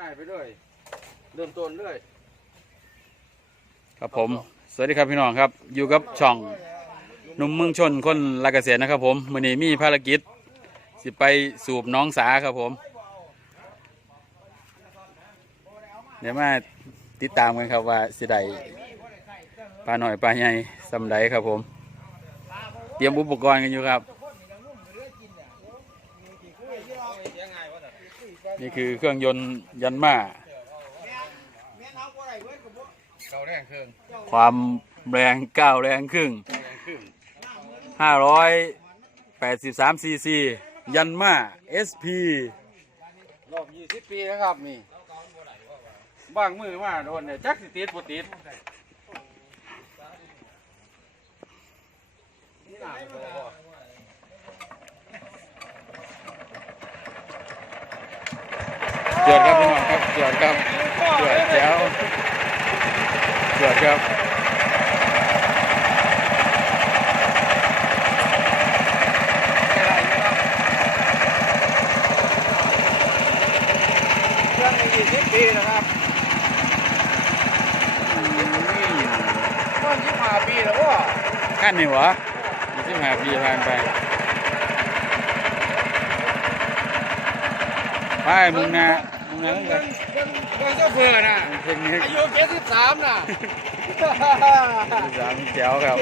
ง่ายไปเลยเริ่มต้นเลยครับผม สวัสดีครับพี่น้องครับ อยู่กับช่องหนุ่มเมืองชนคนรักเกษตรนะครับผมวันนี้มีภารกิจ สิไปสูบน้องสาครับผม เดี๋ยวมาติดตามกันครับว่าสิไดปลาหน่อยปลาใหญ่สำไดครับผม เตรียมอุปกรณ์กันอยู่ครับ นี่คือเครื่องยนต์ยันมาเก่าแรงเครื่องความแรงก้าวแรงครึ่งแรงครึ่ง583ซีซียันมา SP รอบยี่สิบปีนะครับนี่บางมือมาโดนเนี่ยจักสิติดบ่ติดนี่หนา ไม่พอบ่เกิดครับพี่น้องครับเกิดครับเกิดแจ๋วเกิดครับอะไรนะครับเครื่องในยี่สิบปีนะครับมันยี่สิบห้าปีแล้วว่ะขั้นนี่หวะ25ปีผ่านไปไปมึงนะ มึงนะเงินเงินเงินเจ้าเพื่อน่ะเทคนิคอายุเจ็ดสิบสามน่ะสามแจ๋วครับ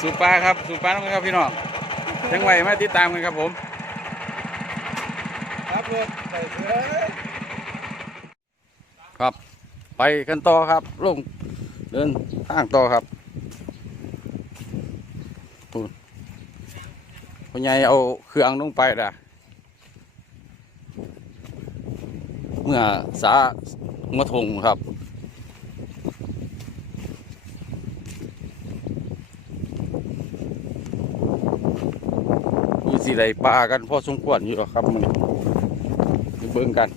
สูปลาครับสูปลาต้องครับพี่น้องจังไหวมาติดตามกันครับผมครับรถใส่เสื้อครับ ไปกันต่อครับลงเดินทางต่อครับปูนพ่อใหญ่เอาเครื่องลงไปด่ะ เมื่อสาหัวทงครับ มีสีไหลปลากันพอสมควรอยู่หรอครับมันเบิ่งกัน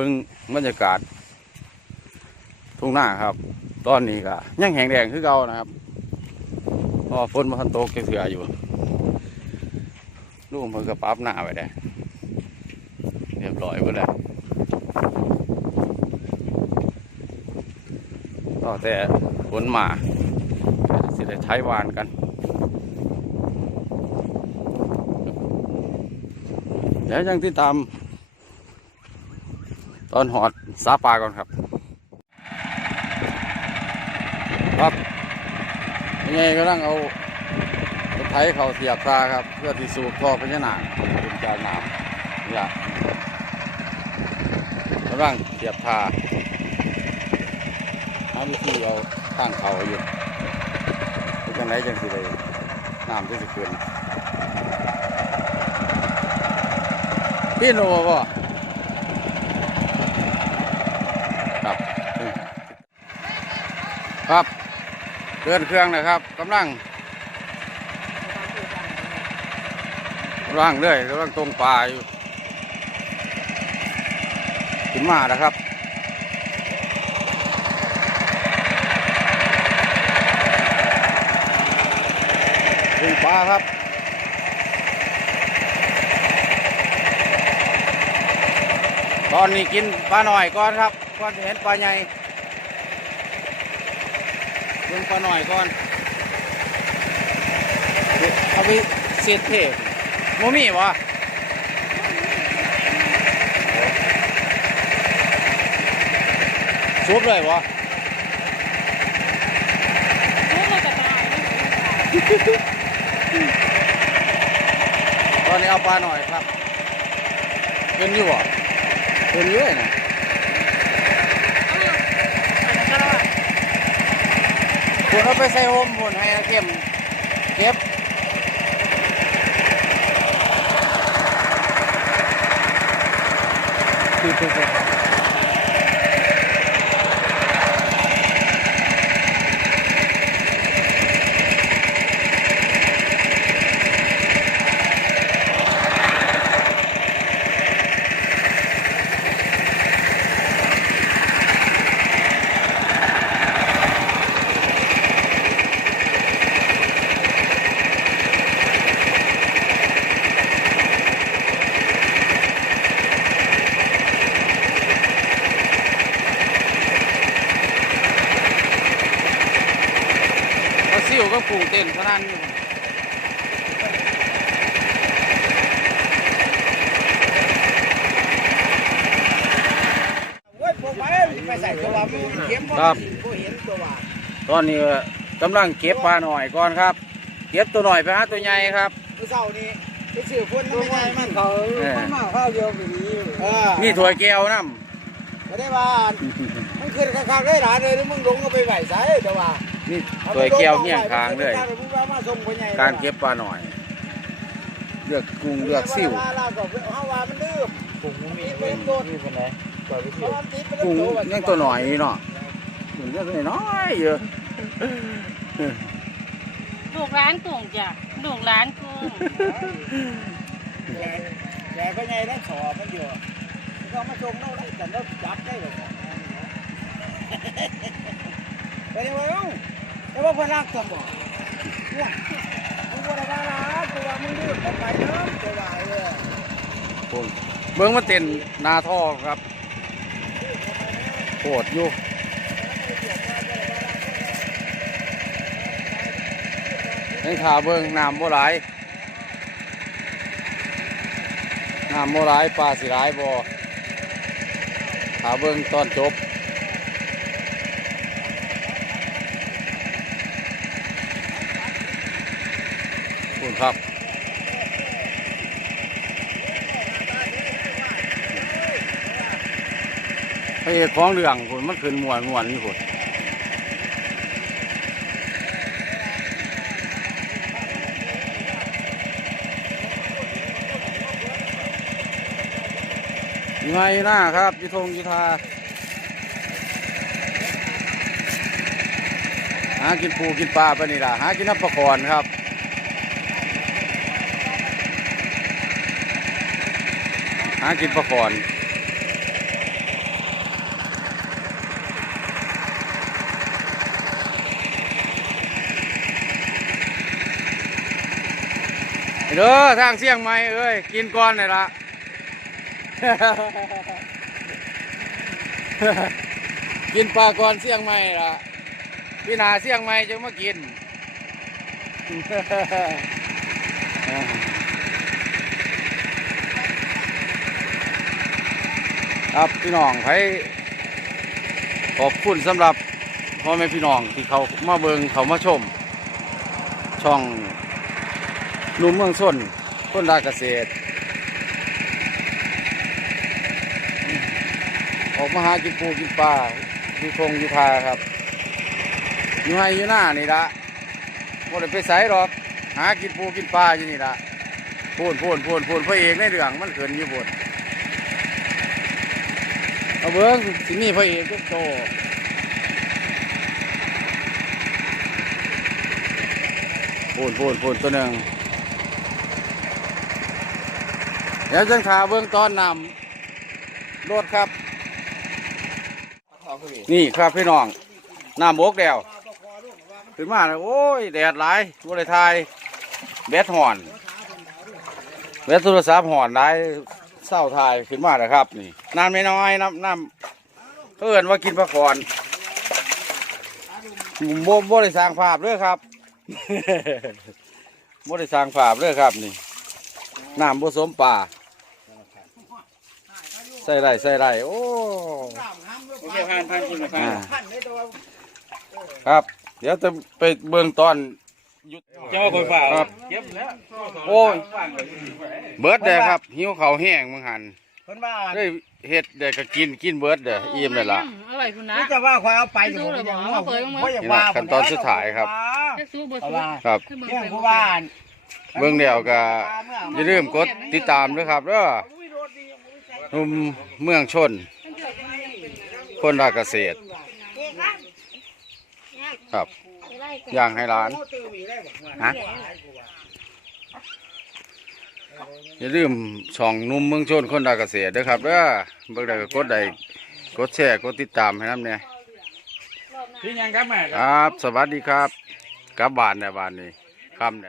บิ่งบรรยากาศ ทุ่งนาครับ ตอนนี้ก็ยังแห้งแดงคือเก่านะครับพราะว่าฝนมันตกเสืออยู่ลูกมันก็ปั๊บหน้าไปได้เรียบร้อยไปแล้วก็แต่ฝนมาสิได้ใช้วานกันเดี๋ยวยังติดตาม ตอนหอดสาปลาก่อนครับ ครับยังไงก็ต้องเอารถไถเขาเสียบตาครับ เพื่อที่สูบท่อพญานาคเป็นการน้ำนี่แหละกำลังเสียบทาน้ำวิธีเอาข้างเขาอยู่เป็นจังไรจังสิเลยน้ำที่สิขึ้นพี่โนบ่ครับ เดินเครื่องนะครับกำลังกำลังเรื่อยกำลังตรงปลาอยู่ขึ้นมานะครับตรงปลาครับตอนนี้กินปลาหน่อยก่อนครับก่อนจะเห็นปลาใหญ่ เบิ่งปลาหน่อยก่อนเอาไปเสียดเทโมมี่วะซุบเลยวะตอนนี้เอาปลาหน่อยครับเป็นอยู่วะเป็นเยอะนะ คุณเอาไปใส่โฮมผลให้เข็มเก็บคือคือคือ กุ้งเต้นพนันอยู่ โอ้ยพวกไปไปใส่ตัวว่ามันเข็มบ่ ครับบ่เห็นตัวว่าตอนนี้กำลังเก็บปลาหน่อยก่อนครับ เก็บตัวหน่อยไปหาตัวใหญ่ครับผู้เฒ่านี่ไปซื้อคนมันไม่ได้มันเขาเออมาข้าวเดียวแบบนี้เออมีถ้วยแก้วน้ไม่ได้ว่ามันขึ้นข้างๆได้หลานเลยแล้วมึงลงก็ไปไหวใส่แต่ว่าำมีถ้วยแก้วเมี่ยงคางเลยมึงว่ามาส่งพ่อใหญ่การเก็บปลาหน่อยเลือกกุ้งเลือกซิ่วว่าเราก็เฮาว่ามันดื้อผมมีเป็นโดนมีเป็นไหนปล่อยไปสิกุ้งยังตัวหน่อยนี่เนาะกุ้งเลือกตัวน้อยๆเยอะลูกร้านกุ้งจ้ะลูกร้านกุ้งแกก็ใหญ่ได้ขอมันอยู่ก็มาส่งเราได้แต่เราจับได้หรอกไปเดี๋ยวเอ้าแต่ว่าพนักตัวบ่เนี่ยมึงบ่ได้ว่าละตัวมึงดื้อไปเนาะตัวว่าเออกุ้งเบิ้งมันเต้นหนาท่อครับ โคตรอยู่ยังขาเบิ้งน้ำบ่หลายน้ำบ่หลายปลาสิหลายบ่ขาเบิ้งตอนจบคุณครับ พระ เอกของเรื่องคุณมันขึ้นมวนมวนนี่คุณยังไงหน้าครับยุทงยุทธาหากินปูกินปลาไปนี่ล่ะหากินน้ำปลาคอนครับหากินปลาคอ เด้อทางเสียงใหม่เอ้ยกินก่อนเลยละกินปลาก่อนเสียงใหม่ละพี่นาเสียงใหม่จะมากินครับพี่น้องให้ขอบคุณสำหรับพ่อแม่พี่น้องที่เขามาเบิงเขามาชม ช่อง หนุ่มเมืองชนคนดาเกษตร ออกมาหากินปูกินปลาอยู่ทงอยู่ทาครับ อยู่ให้อยู่หน้านี่ละบ่ได้ไปไสหรอก หากินปูกินปลาอยู่นี่ละพูนพูนพูนพูนพระเอกในเรื่องมันเกินอยู่บนเอาเบิ้งสิมีพระเอกก็โตพูนพูนพูนตัวหนึ่ง เดี๋ยวจังขาเบิ้งตอนนำรถครับ นี่ครับพี่น้องน้ำบกแดวขึ้นมาเลยโอ้ย แดดหลายบริทายแบตห่อนแบตโทรศัพท์ห่อนหลายเศร้าทายขึ้นมาเลยครับ นี่น้ำไม่น้อยน้ำน้ำเพื่อนว่ากินปลาคอนโบโบได้สร้างภาพเลยครับโบได้สร้างภาพเลยครับนี่น้ำผสมป่าใส่ไรใส่ไรโอ้โอเคผ่านผ่านคุณผ่านอ่าพันได้ตัวครับ เดี๋ยวจะไปเบิ่งตอนหยุดเจ้าคนฝ่าครับเก็บแล้วโอ้ยเบิร์ดเด้อครับ หิวเขาวแห้งมึงหันคนว่าได้เฮ็ดเด้อก็กินกินเบิร์ดเด้ออิ่มเลยล่ะอร่อยคุณนะนี่จะว่าควายเอาไปอยู่ผมยังว่าเพราะอย่างว่าขั้นตอนสุดท้ายครับแค่สู้บเพราะสู้ว่าครับเรื่องผู้ว่าเบิ่งเดียวก็อย่าลืมกดติดตามด้วยครับเด้อ หนุ่มเมืองชน คนรักเกษตร ครับอย่างให้ร้าน ฮะ อย่าลืมช่องหนุ่มเมืองชนคนรักเกษตรด้วยครับเด้อเบิ่งได้ก็กดได้กดแชร์กดติดตามให้นำเนี่ยพี่ยังครับแม่ครับ สวัสดีครับกลับบ้านเนี่ยบ้านนี้ค่ำเนี่ย